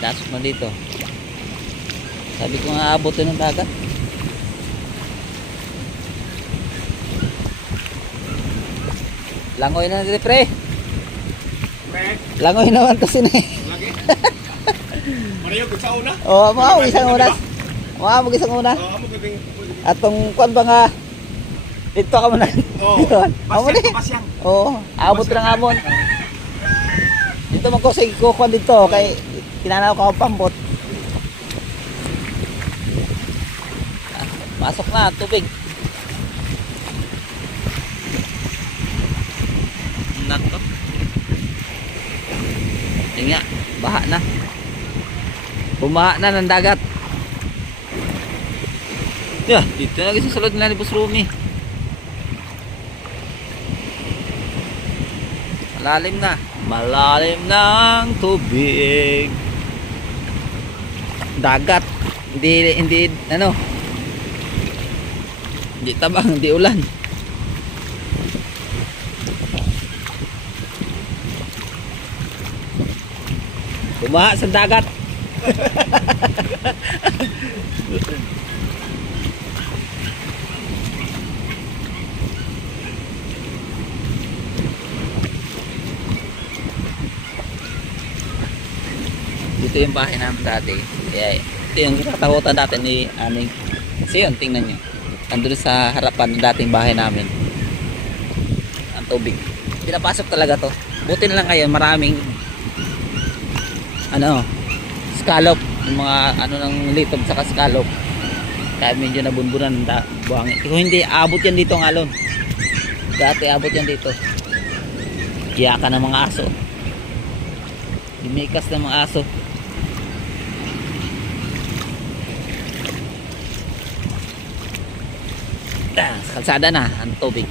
pinasok na dito. Sabi ko nga abot yun ng dagat. Langoy na dito pre. Langoy naman to sini. Lagi. Mariyo kung sa una. Oh, mo isang oras. Mo isang una. Oo, amo gabing. Atong kuan ba nga dito ka muna. Oo. Amo ni. Pasyang. Oo, abot ra nga amon. Dito man ko sige ko kuan dito kay kinanaw ko ang pambot. Pasok na tubig. Nako. Tingnan, baha na. Bumaha na ng dagat. Yeah, dito na kasi sa sulod na ni Boss Rumi. Malalim na. Malalim ng tubig. Dagat. Hindi ano. Hindi tabang, hindi ulan. Bumaha sa dagat. Dito yung bahay namin dati. Kaya ito yung katakutan dati ni Aning. Kasi yun, tingnan nyo. Andun sa harapan ng dating bahay namin. Ang tubig. Pinapasok talaga to. Buti na lang ngayon, maraming ano, scallop. Yung mga ano ng litob sa scallop. Kaya medyo nabunbunan ng buhangin. Kung hindi, abot yan dito ang alon. Dati abot yan dito. Iyakan ng mga aso. Lumikas ng mga aso. Sa kalsada na ang tubig.